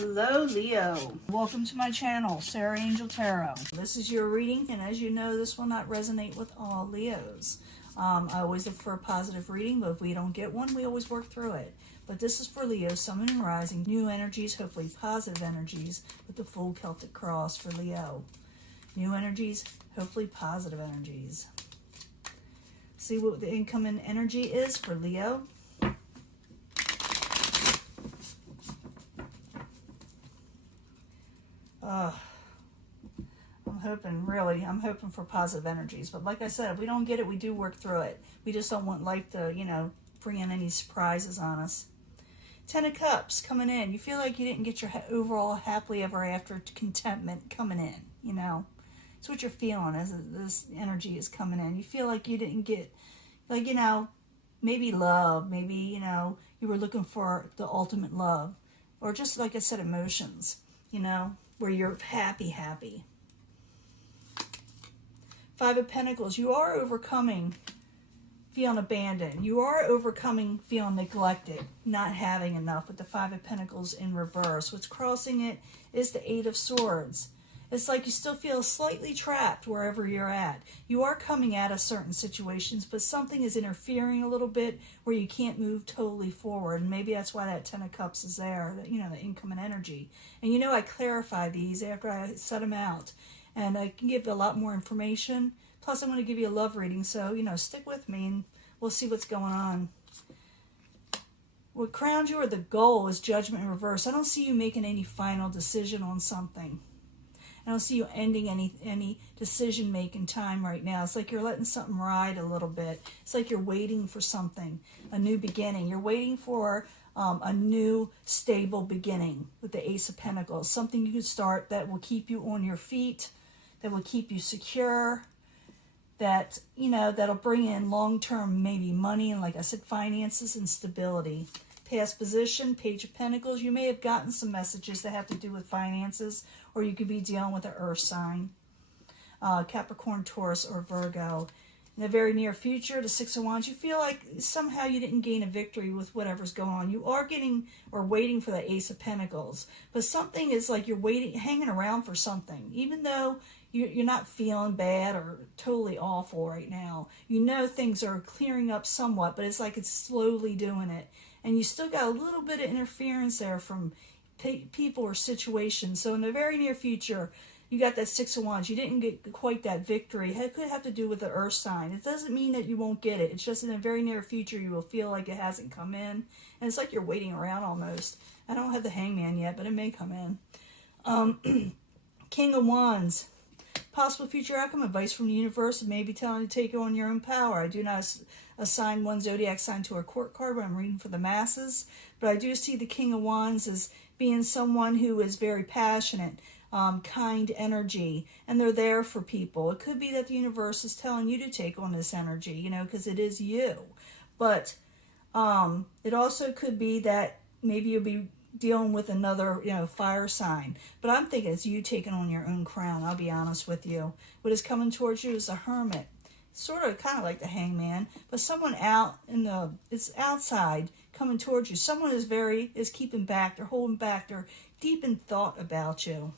Hello Leo, welcome to my channel, Sarah Angel Tarot. This is your reading, and as you know, this will not resonate with all Leos. I always look for a positive reading, but if we don't get one, we always work through it. But this is for Leo, Sun and Rising, new energies, hopefully positive energies, with the full Celtic cross for Leo. New energies, hopefully positive energies. See what the incoming energy is for Leo. I'm hoping for positive energies. But like I said, if we don't get it, we do work through it. We just don't want life to, bring in any surprises on us. Ten of Cups coming in. You feel like you didn't get your overall happily ever after contentment coming in, It's what you're feeling as this energy is coming in. You feel like you didn't get, maybe love. Maybe, you were looking for the ultimate love. Or just, like I said, emotions, where you're happy. Five of Pentacles, you are overcoming feeling abandoned. You are overcoming feeling neglected, not having enough with the Five of Pentacles in reverse. What's crossing it is the Eight of Swords. It's like you still feel slightly trapped wherever you're at. You are coming out of certain situations, but something is interfering a little bit where you can't move totally forward. And maybe that's why that Ten of Cups is there, the incoming energy. And I clarify these after I set them out. And I can give a lot more information. Plus, I'm going to give you a love reading. So, stick with me and we'll see what's going on. What crowns you or the goal is Judgment in reverse. I don't see you making any final decision on something. I don't see you ending any decision-making time right now. It's like you're letting something ride a little bit. It's like you're waiting for something, a new beginning. You're waiting for a new stable beginning with the Ace of Pentacles. Something you can start that will keep you on your feet, that will keep you secure, that, that'll bring in long-term maybe money and, like I said, finances and stability. Past position, Page of Pentacles. You may have gotten some messages that have to do with finances, or you could be dealing with an earth sign. Capricorn, Taurus, or Virgo. In the very near future, the Six of Wands, you feel like somehow you didn't gain a victory with whatever's going on. You are getting or waiting for the Ace of Pentacles. But something is like you're hanging around for something. Even though you're not feeling bad or totally awful right now. Things are clearing up somewhat, but it's like it's slowly doing it. And you still got a little bit of interference there from people or situations. So in the very near future, you got that Six of Wands. You didn't get quite that victory. It could have to do with the earth sign. It doesn't mean that you won't get it. It's just in the very near future, you will feel like it hasn't come in. And it's like you're waiting around almost. I don't have the Hangman yet, but it may come in. King of Wands. Possible future outcome, advice from the universe. It may be telling you to take on your own power. I do not assign one zodiac sign to a court card when I'm reading for the masses. But I do see the King of Wands as being someone who is very passionate, kind energy, and they're there for people. It could be that the universe is telling you to take on this energy, because it is you. But it also could be that maybe you'll be dealing with another, fire sign. But I'm thinking it's you taking on your own crown, I'll be honest with you. What is coming towards you is a Hermit. Sort of kind of like the Hangman, but someone it's outside coming towards you. Someone is keeping back, they're holding back, they're deep in thought about you.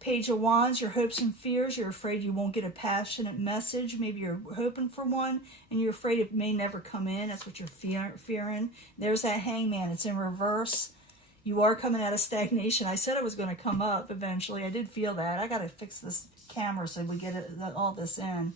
Page of Wands, your hopes and fears. You're afraid you won't get a passionate message. Maybe you're hoping for one and you're afraid it may never come in. That's what you're fearing. There's that Hangman. It's in reverse. You are coming out of stagnation. I said it was going to come up eventually. I did feel that. I got to fix this camera so we get all this in.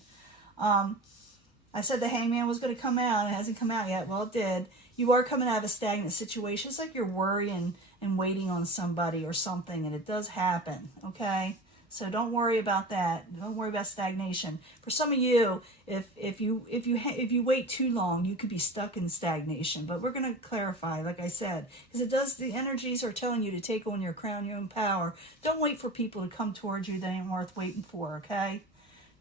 I said the Hangman was going to come out. It hasn't come out yet. Well, it did. You are coming out of a stagnant situation. It's like you're worrying and waiting on somebody or something, and it does happen, okay? So don't worry about that. Don't worry about stagnation. For some of you, if you wait too long, you could be stuck in stagnation. But we're going to clarify, like I said, because the energies are telling you to take on your crown, your own power. Don't wait for people to come towards you that ain't worth waiting for, okay?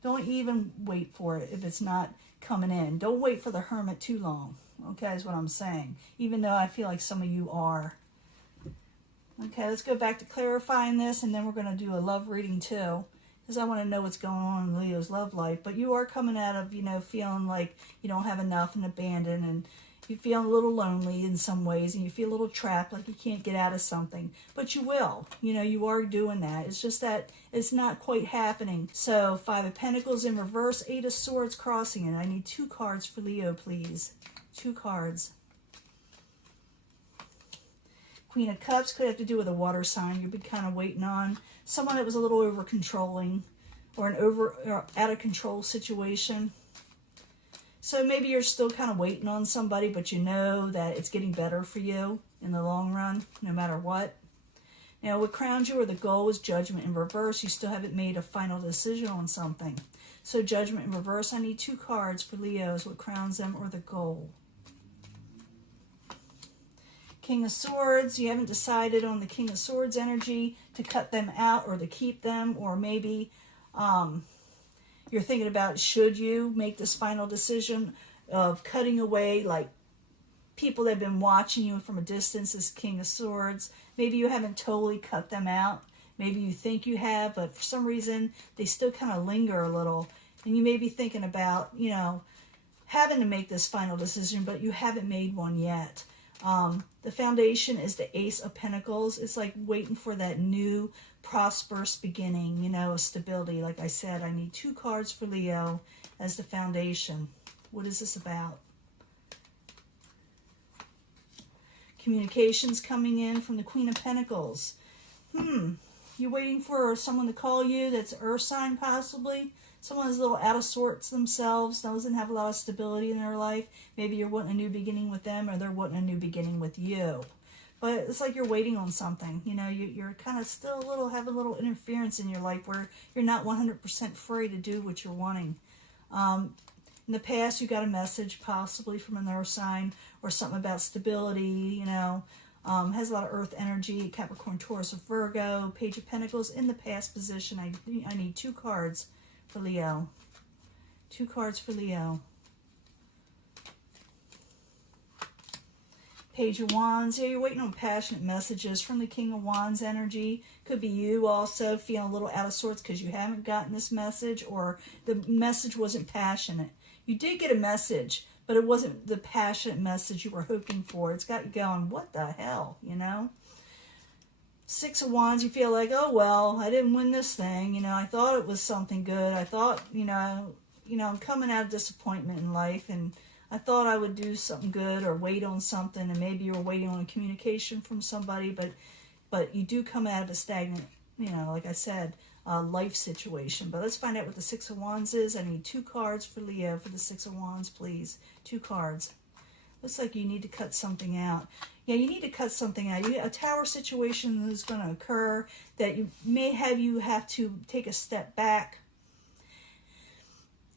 Don't even wait for it if it's not coming in. Don't wait for the Hermit too long, okay, is what I'm saying. Even though I feel like some of you are. Okay, let's go back to clarifying this, and then we're going to do a love reading too, because I want to know what's going on in Leo's love life. But you are coming out of, feeling like you don't have enough and abandoned, and You feel a little lonely in some ways, and you feel a little trapped, like you can't get out of something. But you will. You know, you are doing that. It's just that it's not quite happening. So, 5 of Pentacles in reverse, 8 of Swords crossing it. I need 2 cards for Leo, please. 2 cards. Queen of Cups could have to do with a water sign you've been kind of waiting on. Someone that was a little over-controlling, or an out of control situation. So maybe you're still kind of waiting on somebody, but you know that it's getting better for you in the long run, no matter what. Now, what crowns you or the goal is Judgment in reverse. You still haven't made a final decision on something. So Judgment in reverse, I need 2 cards for Leos, what crowns them or the goal. King of Swords, you haven't decided on the King of Swords energy to cut them out or to keep them, or maybe you're thinking about, should you make this final decision of cutting away, like people that have been watching you from a distance as King of Swords. Maybe you haven't totally cut them out. Maybe you think you have, but for some reason they still kind of linger a little. And you may be thinking about, you know, having to make this final decision, but you haven't made one yet. The foundation is the Ace of Pentacles. It's like waiting for that new prosperous beginning, you know, stability. Like I said, I need 2 cards for Leo as the foundation. What is this about? Communications coming in from the Queen of Pentacles. You're waiting for someone to call you that's Earth sign possibly. Someone is a little out of sorts themselves, doesn't have a lot of stability in their life. Maybe you're wanting a new beginning with them, or they're wanting a new beginning with you. But it's like you're waiting on something. You know, you're kind of still having a little interference in your life where you're not 100% free to do what you're wanting. In the past, you got a message possibly from an Earth sign or something about stability, you know. Has a lot of Earth energy, Capricorn, Taurus, or Virgo. Page of Pentacles in the past position. I need 2 cards for Leo. 2 cards for Leo. Page of Wands. Yeah, you're waiting on passionate messages from the King of Wands energy. Could be you also feeling a little out of sorts because you haven't gotten this message, or the message wasn't passionate. You did get a message, but it wasn't the passionate message you were hoping for. It's got you going, what the hell, you know? 6 of Wands, you feel like, oh, well, I didn't win this thing. You know, I thought it was something good. I thought, you know, I'm coming out of disappointment in life, and I thought I would do something good or wait on something, and maybe you were waiting on communication from somebody, but you do come out of a stagnant, you know, like I said, life situation. But let's find out what the 6 of Wands is. I need 2 cards for Leo for the 6 of Wands, please. 2 cards. Looks like you need to cut something out. Yeah, you need to cut something out. A tower situation is going to occur that you may have to take a step back.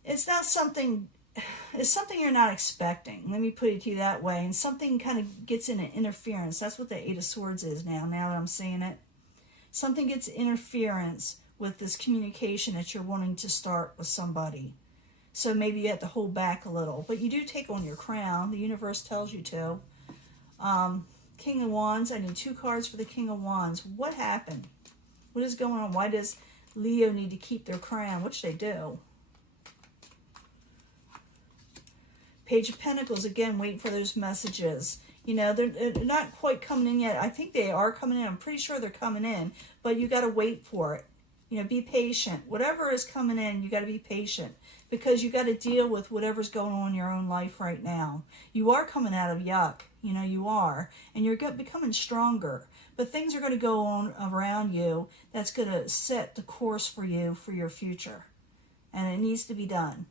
It's not something... It's something you're not expecting. Let me put it to you that way. And something kind of gets in an interference. That's what the 8 of Swords is now that I'm saying it. Something gets interference with this communication that you're wanting to start with somebody. So maybe you have to hold back a little. But you do take on your crown. The universe tells you to. King of Wands. I need 2 cards for the King of Wands. What happened? What is going on? Why does Leo need to keep their crown? Which they do. Page of Pentacles, again, waiting for those messages. You know, they're not quite coming in yet. I think they are coming in. I'm pretty sure they're coming in. But you got to wait for it. You know, be patient. Whatever is coming in, you got to be patient. Because you got to deal with whatever's going on in your own life right now. You are coming out of yuck. You know, you are. And you're becoming stronger. But things are going to go on around you that's going to set the course for you for your future. And it needs to be done.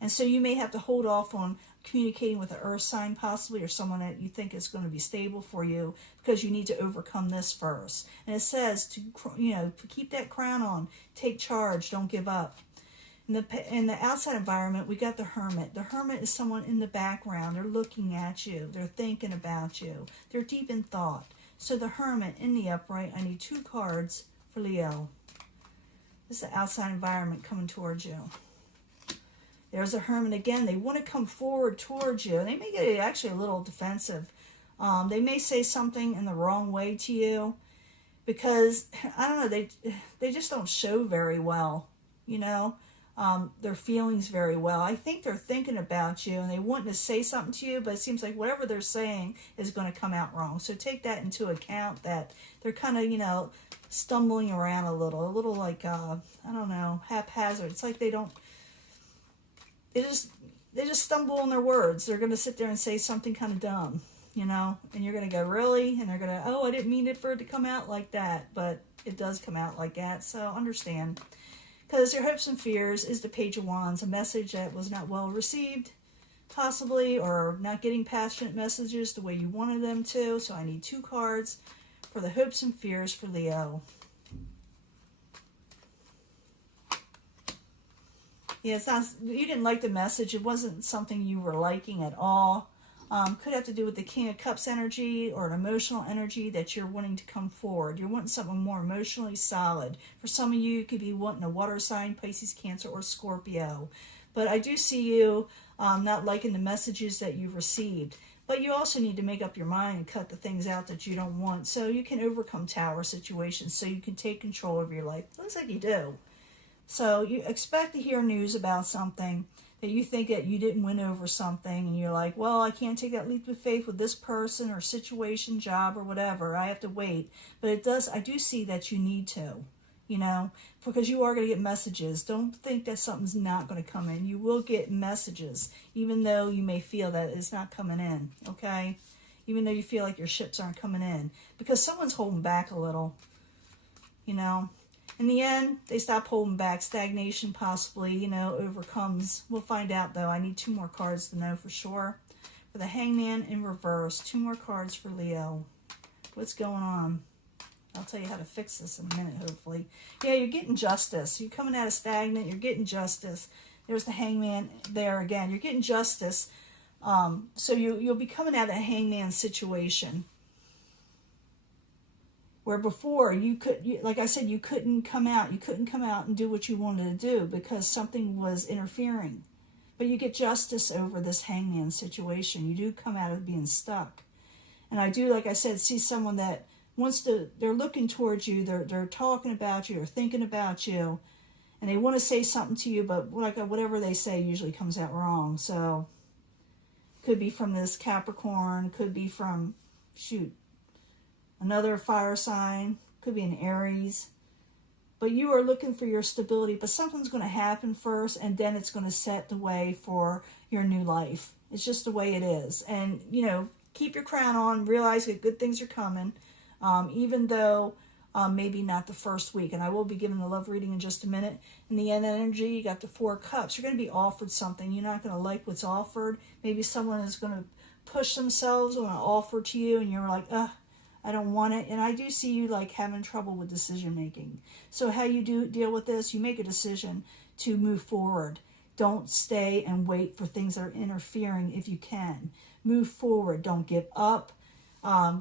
And so you may have to hold off on communicating with an Earth sign possibly, or someone that you think is going to be stable for you, because you need to overcome this first. And it says to, you know, keep that crown on, take charge, don't give up. In the outside environment, we got the Hermit. The Hermit is someone in the background. They're looking at you. They're thinking about you. They're deep in thought. So the Hermit in the upright, I need 2 cards for Leo. This is the outside environment coming towards you. There's a Hermit again. They want to come forward towards you. They may get actually a little defensive. They may say something in the wrong way to you because, I don't know, they just don't show very well, you know. their feelings very well. I think they're thinking about you and they want to say something to you, but it seems like whatever they're saying is going to come out wrong. So take that into account, that they're kind of, you know, stumbling around a little like, I don't know, haphazard. It's like they just stumble on their words. They're going to sit there and say something kind of dumb, you know, and you're going to go, really? And they're going to, oh, I didn't mean it for it to come out like that, but it does come out like that. So understand. Because your hopes and fears is the Page of Wands, a message that was not well received, possibly, or not getting passionate messages the way you wanted them to. So I need 2 cards for the hopes and fears for Leo. Yeah, it's not, you didn't like the message. It wasn't something you were liking at all. Could have to do with the King of Cups energy or an emotional energy that you're wanting to come forward. You're wanting something more emotionally solid. For some of you, you could be wanting a water sign, Pisces, Cancer, or Scorpio. But I do see you not liking the messages that you've received. But you also need to make up your mind and cut the things out that you don't want so you can overcome tower situations, so you can take control of your life. It looks like you do. So you expect to hear news about something that you think that you didn't win over something, and you're like, well, I can't take that leap of faith with this person or situation, job, or whatever. I have to wait. But I do see that you need to, you know, because you are going to get messages. Don't think that something's not going to come in. You will get messages, even though you may feel that it's not coming in, okay? Even though you feel like your ships aren't coming in, because someone's holding back a little, you know. In the end, they stop holding back. Stagnation possibly, you know, overcomes. We'll find out, though. I need 2 more cards to know for sure. For the Hangman in reverse, 2 more cards for Leo. What's going on? I'll tell you how to fix this in a minute, hopefully. Yeah, you're getting justice. You're coming out of stagnant. You're getting justice. There's the Hangman there again. You're getting justice. So you'll be coming out of a Hangman situation. Where before like I said, you couldn't come out. You couldn't come out and do what you wanted to do because something was interfering. But you get justice over this Hangman situation. You do come out of being stuck. And I do, like I said, see someone that they're looking towards you. They're talking about you or thinking about you. And they want to say something to you, but like whatever they say usually comes out wrong. So could be from this Capricorn. Could be from, another fire sign, could be an Aries. But you are looking for your stability, but something's going to happen first, and then it's going to set the way for your new life. It's just the way it is. And, you know, keep your crown on, realize that good things are coming, even though maybe not the first week. And I will be giving the love reading in just a minute. In the end energy, you got the 4 cups. You're going to be offered something. You're not going to like what's offered. Maybe someone is going to push themselves on an offer to you, and you're like, I don't want it. And I do see you like having trouble with decision making. So how you do deal with this, you make a decision to move forward. Don't stay and wait for things that are interfering if you can. Move forward. Don't give up.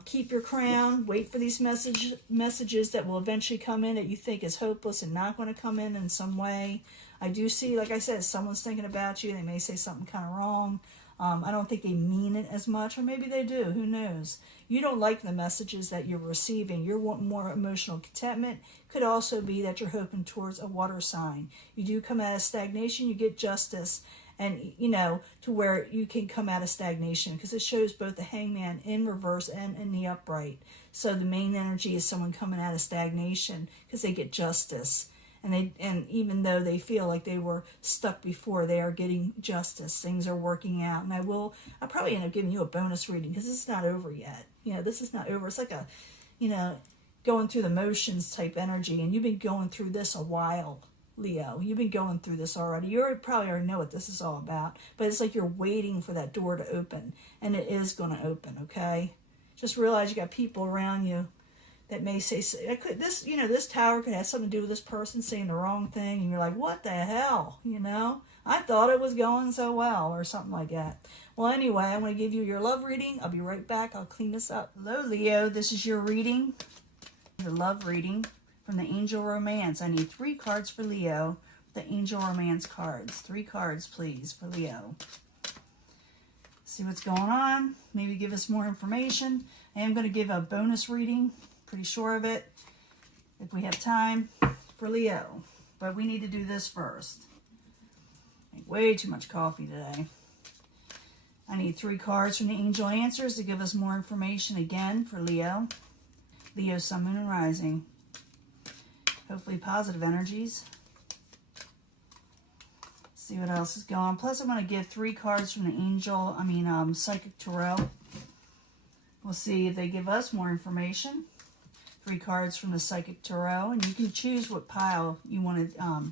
Keep your crown. Wait for these messages that will eventually come in that you think is hopeless and not going to come in some way. I do see, like I said, someone's thinking about you. They may say something kind of wrong. I don't think they mean it as much, or maybe they do. Who knows? You don't like the messages that you're receiving. You're wanting more emotional contentment. Could also be that you're hoping towards a water sign. You do come out of stagnation, you get justice, and, you know, to where you can come out of stagnation, because it shows both the Hangman in reverse and in the upright. So the main energy is someone coming out of stagnation because they get justice. And even though they feel like they were stuck before, they are getting justice. Things are working out. And I'll probably end up giving you a bonus reading because this is not over yet. You know, this is not over. It's like a, you know, going through the motions type energy. And you've been going through this a while, Leo. You've been going through this already. You probably already know what this is all about. But it's like you're waiting for that door to open. And it is going to open, okay? Just realize you got people around you that may say, this tower could have something to do with this person saying the wrong thing, and you're like, what the hell, you know? I thought it was going so well, or something like that. Well, anyway, I'm going to give you your love reading. I'll be right back. I'll clean this up. Hello, Leo. This is your reading, the love reading from the Angel Romance. I need 3 cards for Leo, the Angel Romance cards. 3 cards, please, for Leo. See what's going on. Maybe give us more information. I am going to give a bonus reading. Pretty sure of it, if we have time, for Leo. But we need to do this first. Way too much coffee today. I need 3 cards from the angel answers to give us more information again for Leo. Leo, Sun, Moon, and Rising. Hopefully positive energies. See what else is going on. Plus, I'm going to give 3 cards from the Psychic Tarot. We'll see if they give us more information. 3 cards from the Psychic Tarot. And you can choose what pile you want to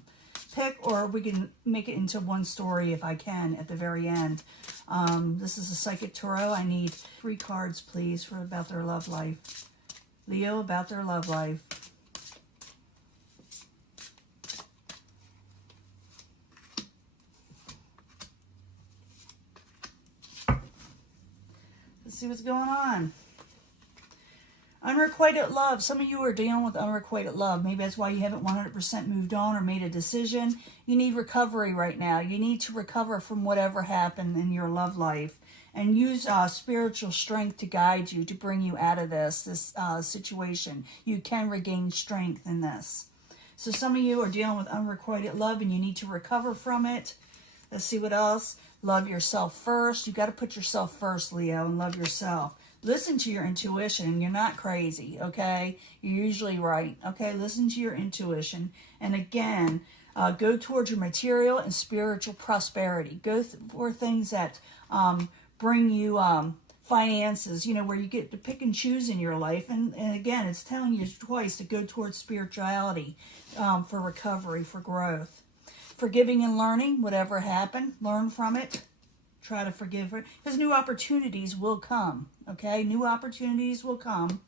pick, or we can make it into one story if I can at the very end. This is a Psychic Tarot. I need 3 cards, please, for about their love life. Leo, about their love life. Let's see what's going on. Unrequited love. Some of you are dealing with unrequited love. Maybe that's why you haven't 100% moved on or made a decision. You need recovery right now. You need to recover from whatever happened in your love life. And use spiritual strength to guide you, to bring you out of this situation. You can regain strength in this. So some of you are dealing with unrequited love and you need to recover from it. Let's see what else. Love yourself first. You got to put yourself first, Leo, and love yourself. Listen to your intuition. You're not crazy, okay? You're usually right, okay? Listen to your intuition. And again, go towards your material and spiritual prosperity. Go for things that bring you finances, where you get to pick and choose in your life. And again, it's telling you twice to go towards spirituality for recovery, for growth. Forgiving and learning, whatever happened, learn from it. Try to forgive her, because new opportunities will come, okay? New opportunities will come,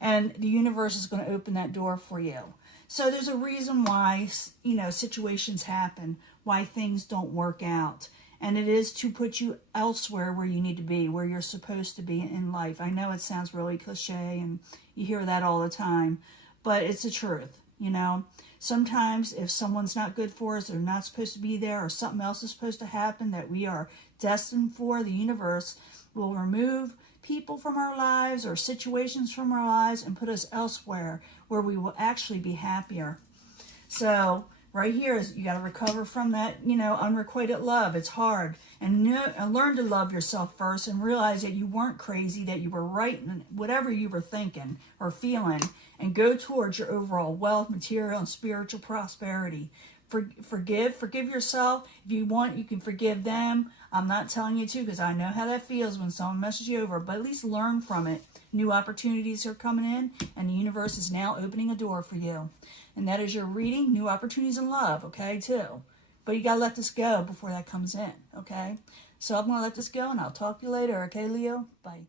and the universe is going to open that door for you. So there's a reason why, situations happen, why things don't work out, and it is to put you elsewhere where you need to be, where you're supposed to be in life. I know it sounds really cliche, and you hear that all the time, but it's the truth, Sometimes if someone's not good for us, they're not supposed to be there, or something else is supposed to happen that we are destined for, the universe will remove people from our lives or situations from our lives and put us elsewhere where we will actually be happier. So right here is you got to recover from that, unrequited love. It's hard. And learn to love yourself first and realize that you weren't crazy, that you were right in whatever you were thinking or feeling, and go towards your overall wealth, material, and spiritual prosperity. Forgive yourself. If you want, you can forgive them. I'm not telling you to, because I know how that feels when someone messes you over, but at least learn from it. New opportunities are coming in, and the universe is now opening a door for you. And that is your reading, new opportunities in love, okay, too. But you got to let this go before that comes in, okay? So I'm going to let this go, and I'll talk to you later, okay, Leo? Bye.